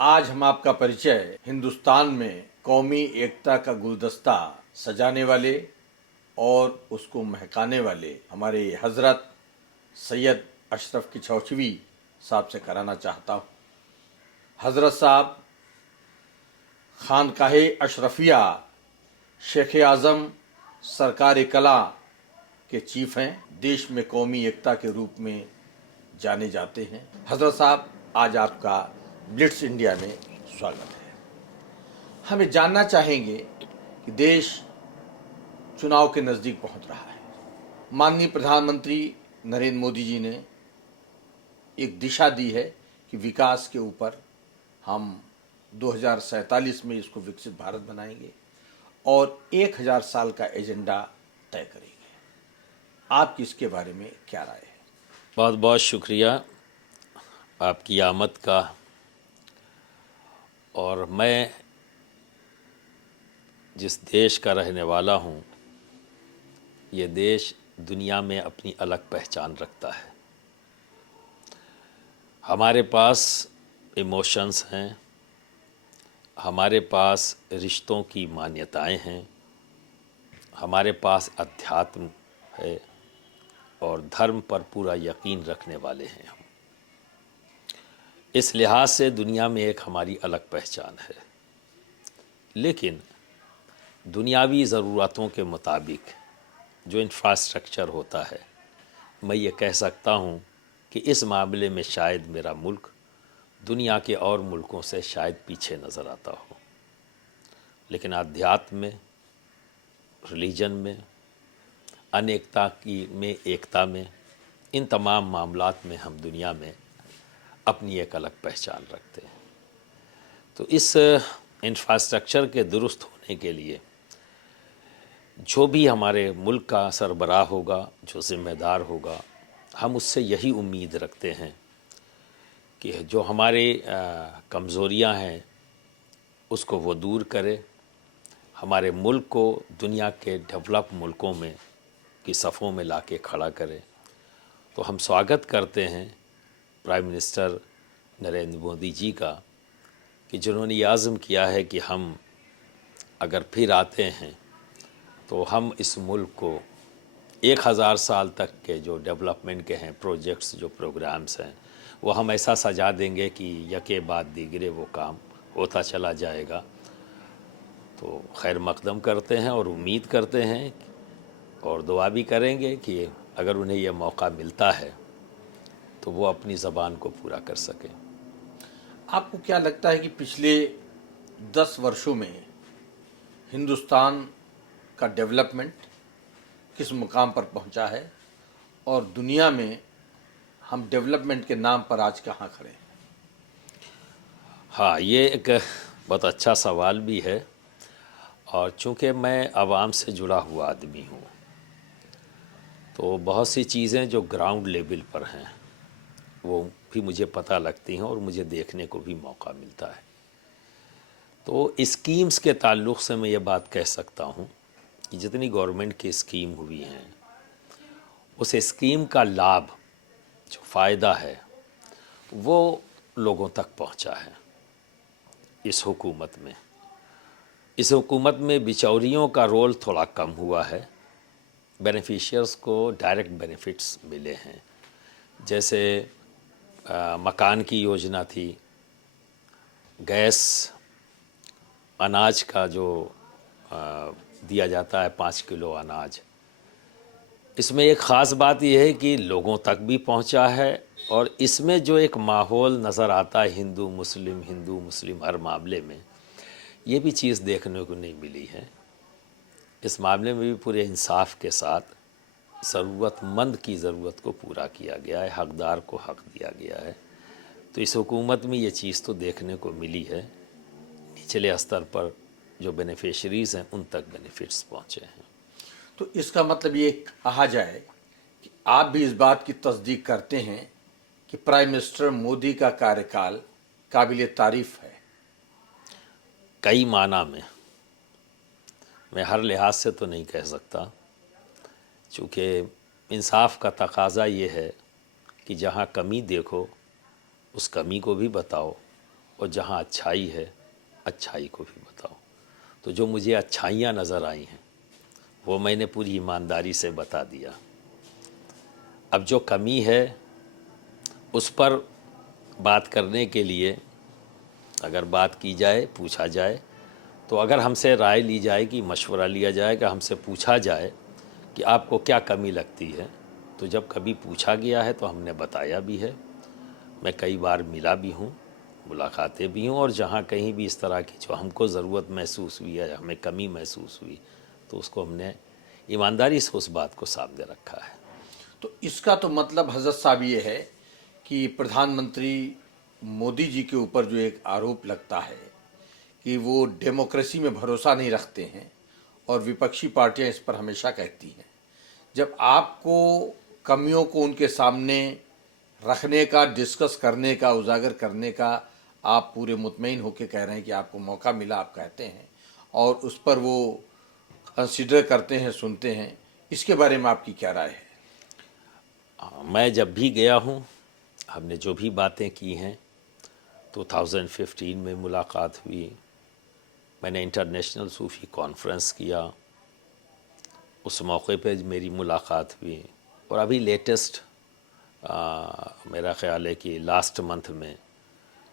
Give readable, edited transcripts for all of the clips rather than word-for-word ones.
आज हम आपका परिचय हिंदुस्तान में कौमी एकता का गुलदस्ता सजाने वाले और उसको महकाने वाले हमारे हजरत सैयद अशरफ की चौचवी साहब से कराना चाहता हूँ। हजरत साहब खानकाहे अशरफिया शेख आज़म सरकार कला के चीफ हैं। देश में कौमी एकता के रूप में जाने जाते हैं। हजरत साहब, आज आपका ब्लिट्स इंडिया में स्वागत है। हमें जानना चाहेंगे कि देश चुनाव के नज़दीक पहुंच रहा है। माननीय प्रधानमंत्री नरेंद्र मोदी जी ने एक दिशा दी है कि विकास के ऊपर हम 2047 में इसको विकसित भारत बनाएंगे और 1000 साल का एजेंडा तय करेंगे। आपकी इसके बारे में क्या राय है? बहुत बहुत शुक्रिया आपकी आमद का। और मैं जिस देश का रहने वाला हूँ, ये देश दुनिया में अपनी अलग पहचान रखता है। हमारे पास इमोशंस हैं, हमारे पास रिश्तों की मान्यताएं हैं, हमारे पास अध्यात्म है और धर्म पर पूरा यकीन रखने वाले हैं हम। इस लिहाज से दुनिया में एक हमारी अलग पहचान है। लेकिन दुनियावी ज़रूरतों के मुताबिक जो इंफ्रास्ट्रक्चर होता है, मैं ये कह सकता हूँ कि इस मामले में शायद मेरा मुल्क दुनिया के और मुल्कों से शायद पीछे नज़र आता हो। लेकिन अध्यात्म में, रिलीजन में, अनेकता में एकता में, इन तमाम मामलात में हम दुनिया में अपनी एक अलग पहचान रखते हैं। तो इस इंफ्रास्ट्रक्चर के दुरुस्त होने के लिए जो भी हमारे मुल्क का सरबराह होगा, जो ज़िम्मेदार होगा, हम उससे यही उम्मीद रखते हैं कि जो हमारे कमज़ोरियां हैं उसको वो दूर करे, हमारे मुल्क को दुनिया के डेवलप मुल्कों में की सफ़ों में लाके खड़ा करे। तो हम स्वागत करते हैं प्राइम मिनिस्टर नरेंद्र मोदी जी का कि जिन्होंने ये आज़म किया है कि हम अगर फिर आते हैं तो हम इस मुल्क को 1000 साल तक के जो डेवलपमेंट के हैं प्रोजेक्ट्स, जो प्रोग्राम्स हैं, वो हम ऐसा सजा देंगे कि यके बाद दीगरे वो काम होता चला जाएगा। तो खैर मकदम करते हैं और उम्मीद करते हैं और दुआ भी करेंगे कि अगर उन्हें यह मौका मिलता है तो वो अपनी ज़बान को पूरा कर सकें। आपको क्या लगता है कि पिछले 10 वर्षों में हिंदुस्तान का डेवलपमेंट किस मुकाम पर पहुंचा है और दुनिया में हम डेवलपमेंट के नाम पर आज कहाँ खड़े हैं? हाँ, ये एक बहुत अच्छा सवाल भी है। और चूँकि मैं आवाम से जुड़ा हुआ आदमी हूँ, तो बहुत सी चीज़ें जो ग्राउंड लेवल पर हैं वो भी मुझे पता लगती हैं और मुझे देखने को भी मौका मिलता है। तो स्कीम्स के ताल्लुक़ से मैं ये बात कह सकता हूँ कि जितनी गवर्नमेंट की स्कीम हुई हैं, उस स्कीम का लाभ, जो फ़ायदा है, वो लोगों तक पहुँचा है। इस हुकूमत में बिचौलियों का रोल थोड़ा कम हुआ है। बेनिफिशियर्स को डायरेक्ट बेनिफिट्स मिले हैं। जैसे मकान की योजना थी, गैस, अनाज का जो दिया जाता है 5 किलो अनाज, इसमें एक ख़ास बात यह है कि लोगों तक भी पहुंचा है। और इसमें जो एक माहौल नज़र आता है हिंदू मुस्लिम हर मामले में, ये भी चीज़ देखने को नहीं मिली है। इस मामले में भी पूरे इंसाफ के साथ ज़रूरतमंद की ज़रूरत को पूरा किया गया है, हकदार को हक दिया गया है। तो इस हुकूमत में ये चीज़ तो देखने को मिली है। निचले स्तर पर जो बेनिफिशरीज़ हैं उन तक बेनिफिट्स पहुँचे हैं। तो इसका मतलब ये कहा जाए कि आप भी इस बात की तस्दीक करते हैं कि प्राइम मिनिस्टर मोदी का कार्यकाल काबिल तारीफ है? कई माना में, मैं हर लिहाज से तो नहीं कह सकता, चूँकि इंसाफ का तकाज़ा ये है कि जहाँ कमी देखो उस कमी को भी बताओ और जहाँ अच्छाई है अच्छाई को भी बताओ। तो जो मुझे अच्छाइयाँ नज़र आई हैं वो मैंने पूरी ईमानदारी से बता दिया। अब जो कमी है उस पर बात करने के लिए अगर बात की जाए, पूछा जाए, तो अगर हमसे राय ली जाएगी, मशवरा लिया जाएगा, हमसे पूछा जाए कि आपको क्या कमी लगती है, तो जब कभी पूछा गया है तो हमने बताया भी है। मैं कई बार मिला भी हूँ, मुलाकातें भी हूँ, और जहाँ कहीं भी इस तरह की जो हमको ज़रूरत महसूस हुई है, हमें कमी महसूस हुई, तो उसको हमने ईमानदारी से उस बात को सामने रखा है। तो इसका तो मतलब हजरत साहब ये है कि प्रधानमंत्री मोदी जी के ऊपर जो एक आरोप लगता है कि वो डेमोक्रेसी में भरोसा नहीं रखते हैं और विपक्षी पार्टियां इस पर हमेशा कहती हैं, जब आपको कमियों को उनके सामने रखने का, डिस्कस करने का, उजागर करने का आप पूरे मुतमईन होकर कह रहे हैं कि आपको मौका मिला, आप कहते हैं और उस पर वो कंसिडर करते हैं, सुनते हैं, इसके बारे में आपकी क्या राय है? मैं जब भी गया हूँ, हमने जो भी बातें की हैं, 2015 में मुलाकात हुई, मैंने इंटरनेशनल सूफ़ी कॉन्फ्रेंस किया, उस मौके पे मेरी मुलाकात हुई, और अभी लेटेस्ट मेरा ख़्याल है कि लास्ट मंथ में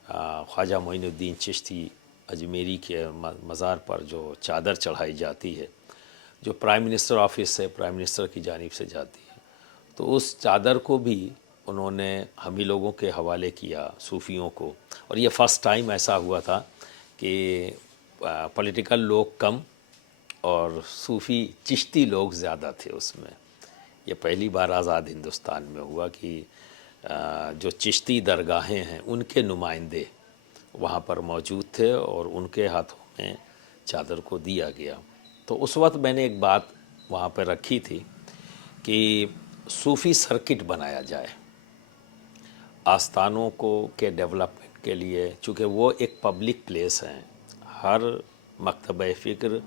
ख्वाजा मोइनुद्दीन चिश्ती अजमेरी के मज़ार पर जो चादर चढ़ाई जाती है, जो प्राइम मिनिस्टर ऑफिस से प्राइम मिनिस्टर की जानिब से जाती है, तो उस चादर को भी उन्होंने हम ही लोगों के हवाले किया, सूफ़ियों को। और ये फ़र्स्ट टाइम ऐसा हुआ था कि पॉलिटिकल लोग कम और सूफ़ी चिश्ती लोग ज़्यादा थे उसमें। ये पहली बार आज़ाद हिंदुस्तान में हुआ कि जो चिश्ती दरगाहें हैं उनके नुमाइंदे वहाँ पर मौजूद थे और उनके हाथों में चादर को दिया गया। तो उस वक्त मैंने एक बात वहाँ पर रखी थी कि सूफ़ी सर्किट बनाया जाए आस्थानों को के डेवलपमेंट के लिए, चूँकि वो एक पब्लिक प्लेस हैं, हर मकतब फ़िक्र,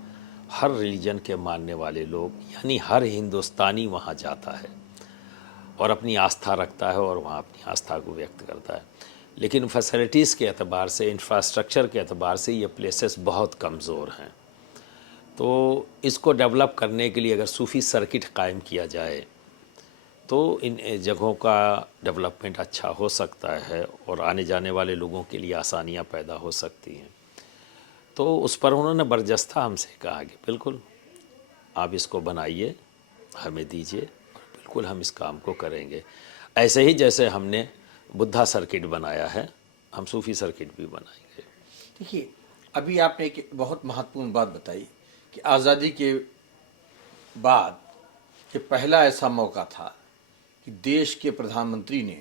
हर रिलीजन के मानने वाले लोग, यानी हर हिंदुस्तानी वहाँ जाता है और अपनी आस्था रखता है और वहाँ अपनी आस्था को व्यक्त करता है। लेकिन फैसिलिटीज़ के एतबार से, इंफ्रास्ट्रक्चर के एतबार से ये प्लेसेस बहुत कमज़ोर हैं। तो इसको डेवलप करने के लिए अगर सूफ़ी सर्किट कायम किया जाए तो इन जगहों का डेवलपमेंट अच्छा हो सकता है और आने जाने वाले लोगों के लिए आसानियाँ पैदा हो सकती हैं। तो उस पर उन्होंने बरजस्ता हमसे कहा कि बिल्कुल आप इसको बनाइए, हमें दीजिए और बिल्कुल हम इस काम को करेंगे। ऐसे ही जैसे हमने बुद्धा सर्किट बनाया है, हम सूफ़ी सर्किट भी बनाएंगे। देखिए, अभी आपने एक बहुत महत्वपूर्ण बात बताई कि आज़ादी के बाद ये पहला ऐसा मौका था कि देश के प्रधानमंत्री ने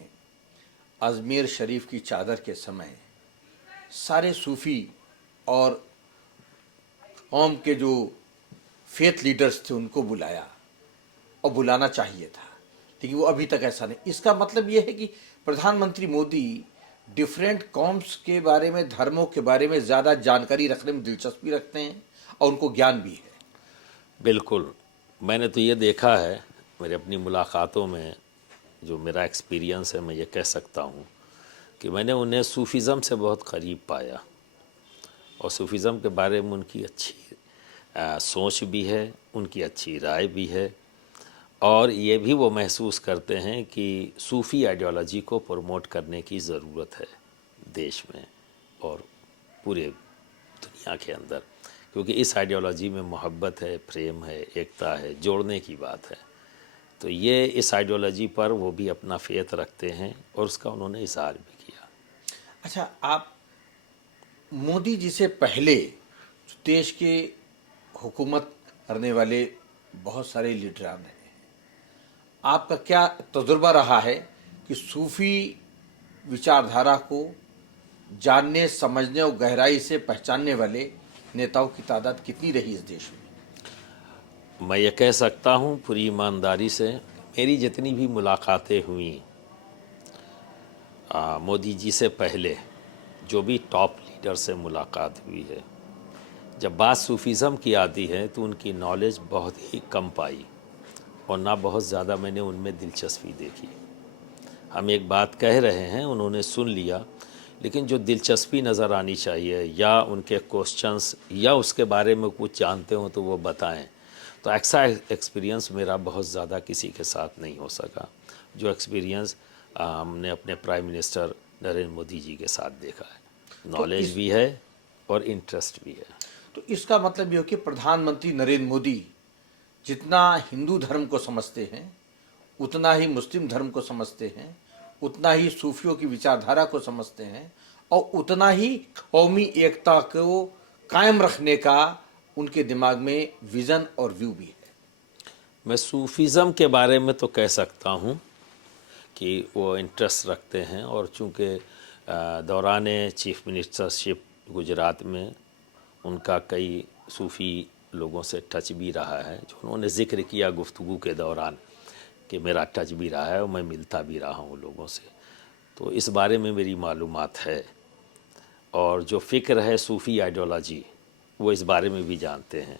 अजमेर शरीफ की चादर के समय सारे सूफ़ी और कौम के जो फेथ लीडर्स थे उनको बुलाया, और बुलाना चाहिए था, लेकिन वो अभी तक ऐसा नहीं। इसका मतलब ये है कि प्रधानमंत्री मोदी डिफरेंट कॉम्स के बारे में, धर्मों के बारे में ज़्यादा जानकारी रखने में दिलचस्पी रखते हैं और उनको ज्ञान भी है। बिल्कुल, मैंने तो ये देखा है मेरे अपनी मुलाकातों में, जो मेरा एक्सपीरियंस है, मैं ये कह सकता हूँ कि मैंने उन्हें सूफ़िज़म से बहुत करीब पाया और सूफ़िज़म के बारे में उनकी अच्छी सोच भी है, उनकी अच्छी राय भी है, और ये भी वो महसूस करते हैं कि सूफ़ी आइडियोलॉजी को प्रमोट करने की ज़रूरत है देश में और पूरे दुनिया के अंदर, क्योंकि इस आइडियोलॉजी में मोहब्बत है, प्रेम है, एकता है, जोड़ने की बात है। तो ये इस आइडियोलॉजी पर वो भी अपना फेथ रखते हैं और उसका उन्होंने इज़हार भी किया। अच्छा, आप मोदी जी से पहले देश के हुकूमत करने वाले बहुत सारे लीडरान हैं, आपका क्या तजुर्बा रहा है कि सूफ़ी विचारधारा को जानने, समझने और गहराई से पहचानने वाले नेताओं की तादाद कितनी रही इस देश में? मैं ये कह सकता हूँ पूरी ईमानदारी से, मेरी जितनी भी मुलाकातें हुई मोदी जी से पहले, जो भी टॉप लीडर से मुलाकात हुई है, जब बात सूफ़िज़म की आती है तो उनकी नॉलेज बहुत ही कम पाई और ना बहुत ज़्यादा मैंने उनमें दिलचस्पी देखी। हम एक बात कह रहे हैं, उन्होंने सुन लिया, लेकिन जो दिलचस्पी नज़र आनी चाहिए या उनके क्वेश्चंस या उसके बारे में कुछ जानते हो तो वो बताएं। तो ऐसा एक्सपीरियंस मेरा बहुत ज़्यादा किसी के साथ नहीं हो सका जो एक्सपीरियंस हमने अपने प्राइम मिनिस्टर नरेंद्र मोदी जी के साथ देखा है। नॉलेज भी है और इंटरेस्ट भी है। तो इसका मतलब ये हो कि प्रधानमंत्री नरेंद्र मोदी जितना हिंदू धर्म को समझते हैं, उतना ही मुस्लिम धर्म को समझते हैं, उतना ही सूफियों की विचारधारा को समझते हैं और उतना ही कौमी एकता को कायम रखने का उनके दिमाग में विजन और व्यू भी है। मैं सूफीज़म के बारे में तो कह सकता हूँ कि वो इंटरेस्ट रखते हैं, और चूँकि दौरान चीफ मिनिस्टरशिप गुजरात में उनका कई सूफ़ी लोगों से टच भी रहा है, जो उन्होंने ज़िक्र किया गुफ्तगू के दौरान कि मेरा टच भी रहा है और मैं मिलता भी रहा हूँ लोगों से, तो इस बारे में मेरी मालूमात है। और जो फ़िक्र है सूफ़ी आइडियोलॉजी, वो इस बारे में भी जानते हैं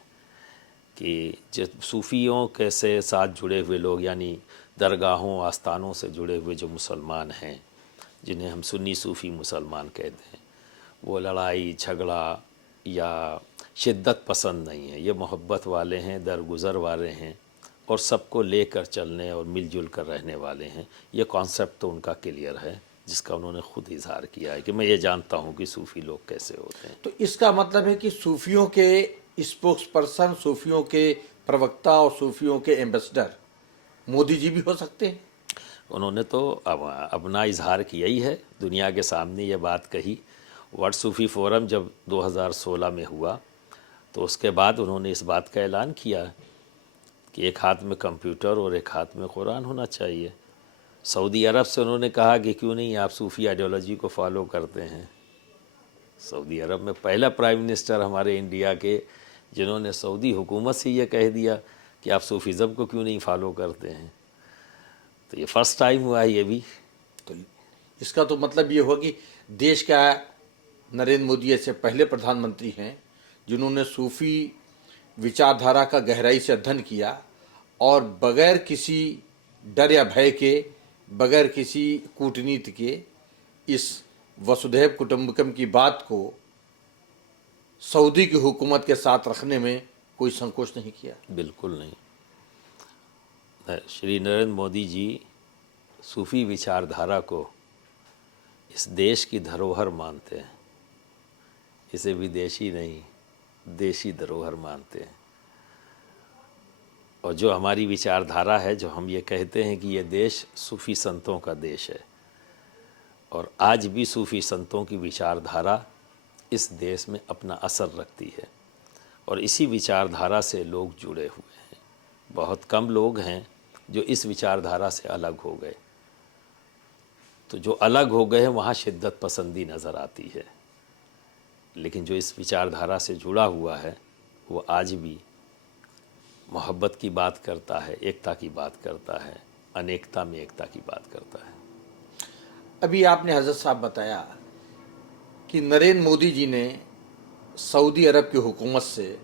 कि जो सूफ़ियों के से साथ जुड़े हुए लोग, यानी दरगाहों आस्थानों से जुड़े हुए जो मुसलमान हैं, जिन्हें हम सुन्नी सूफ़ी मुसलमान कहते हैं, वो लड़ाई झगड़ा या शिद्दत पसंद नहीं है। ये मोहब्बत वाले हैं, दरगुज़र वाले हैं और सबको लेकर चलने और मिलजुल कर रहने वाले हैं। ये कॉन्सेप्ट तो उनका क्लियर है, जिसका उन्होंने खुद इजहार किया है कि मैं ये जानता हूँ कि सूफ़ी लोग कैसे होते हैं। तो इसका मतलब है कि सूफियों के स्पोक्स पर्सन, सूफियों के प्रवक्ता और सूफियों के एम्बेसडर मोदी जी भी हो सकते हैं। उन्होंने तो अपना इजहार किया ही है, दुनिया के सामने ये बात कही। वर्ल्ड सूफ़ी फोरम जब 2016 में हुआ तो उसके बाद उन्होंने इस बात का ऐलान किया कि एक हाथ में कंप्यूटर और एक हाथ में कुरान होना चाहिए। सऊदी अरब से उन्होंने कहा कि क्यों नहीं आप सूफ़ी आइडियोलॉजी को फॉलो करते हैं। सऊदी अरब में पहला प्राइम मिनिस्टर हमारे इंडिया के जिन्होंने सऊदी हुकूमत से ये कह दिया कि आप सूफ़ीज़म को क्यों नहीं फॉलो करते हैं। तो ये फर्स्ट टाइम हुआ है ये भी। तो इसका तो मतलब ये हुआ कि देश का नरेंद्र मोदी ऐसे पहले प्रधानमंत्री हैं जिन्होंने सूफी विचारधारा का गहराई से अध्ययन किया और बगैर किसी डर या भय के, बगैर किसी कूटनीति के इस वसुधैव कुटुंबकम की बात को सऊदी की हुकूमत के साथ रखने में कोई संकोच नहीं किया। बिल्कुल नहीं। श्री नरेंद्र मोदी जी सूफ़ी विचारधारा को इस देश की धरोहर मानते हैं। इसे विदेशी नहीं, देशी धरोहर मानते हैं। और जो हमारी विचारधारा है, जो हम ये कहते हैं कि ये देश सूफ़ी संतों का देश है, और आज भी सूफ़ी संतों की विचारधारा इस देश में अपना असर रखती है और इसी विचारधारा से लोग जुड़े हुए हैं। बहुत कम लोग हैं जो इस विचारधारा से अलग हो गए। तो जो अलग हो गए हैं वहाँ शिद्दत पसंदी नज़र आती है, लेकिन जो इस विचारधारा से जुड़ा हुआ है वो आज भी मोहब्बत की बात करता है, एकता की बात करता है, अनेकता में एकता की बात करता है। अभी आपने हजरत साहब बताया कि नरेंद्र मोदी जी ने सऊदी अरब की हुकूमत से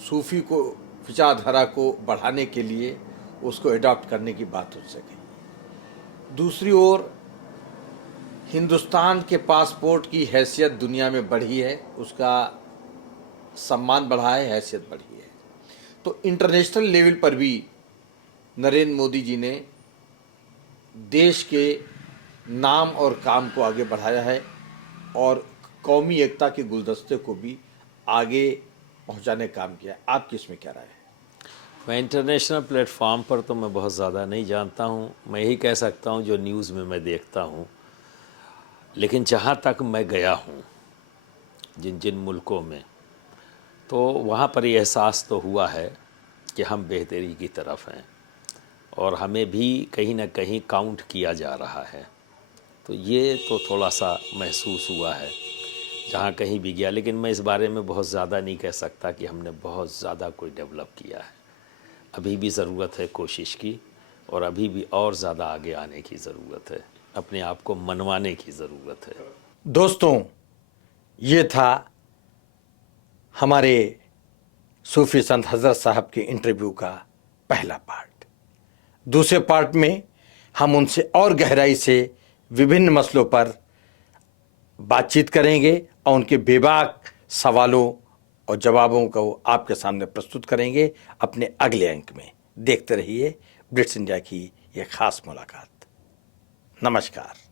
सूफ़ी को विचारधारा को बढ़ाने के लिए उसको अडॉप्ट करने की बात उनसे कही। दूसरी ओर हिंदुस्तान के पासपोर्ट की हैसियत दुनिया में बढ़ी है, उसका सम्मान बढ़ा है, हैसियत बढ़ी है। तो इंटरनेशनल लेवल पर भी नरेंद्र मोदी जी ने देश के नाम और काम को आगे बढ़ाया है और कौमी एकता के गुलदस्ते को भी आगे पहुंचाने का काम किया है। आपकी इसमें क्या राय है? मैं इंटरनेशनल प्लेटफॉर्म पर तो मैं बहुत ज़्यादा नहीं जानता हूँ। मैं यही कह सकता हूँ जो न्यूज़ में मैं देखता हूँ। लेकिन जहाँ तक मैं गया हूँ जिन जिन मुल्कों में, तो वहाँ पर ये एहसास तो हुआ है कि हम बेहतरी की तरफ हैं और हमें भी कहीं ना कहीं काउंट किया जा रहा है। तो ये तो थोड़ा सा महसूस हुआ है जहाँ कहीं भी गया। लेकिन मैं इस बारे में बहुत ज़्यादा नहीं कह सकता कि हमने बहुत ज़्यादा कोई डेवलप किया है। अभी भी ज़रूरत है कोशिश की, और अभी भी और ज़्यादा आगे आने की ज़रूरत है, अपने आप को मनवाने की ज़रूरत है। दोस्तों, ये था हमारे सूफी संत हजरत साहब के इंटरव्यू का पहला पार्ट। दूसरे पार्ट में हम उनसे और गहराई से विभिन्न मसलों पर बातचीत करेंगे और उनके बेबाक सवालों और जवाबों को आपके सामने प्रस्तुत करेंगे अपने अगले अंक में। देखते रहिए ब्रिट्स इंडिया की यह खास मुलाकात। नमस्कार।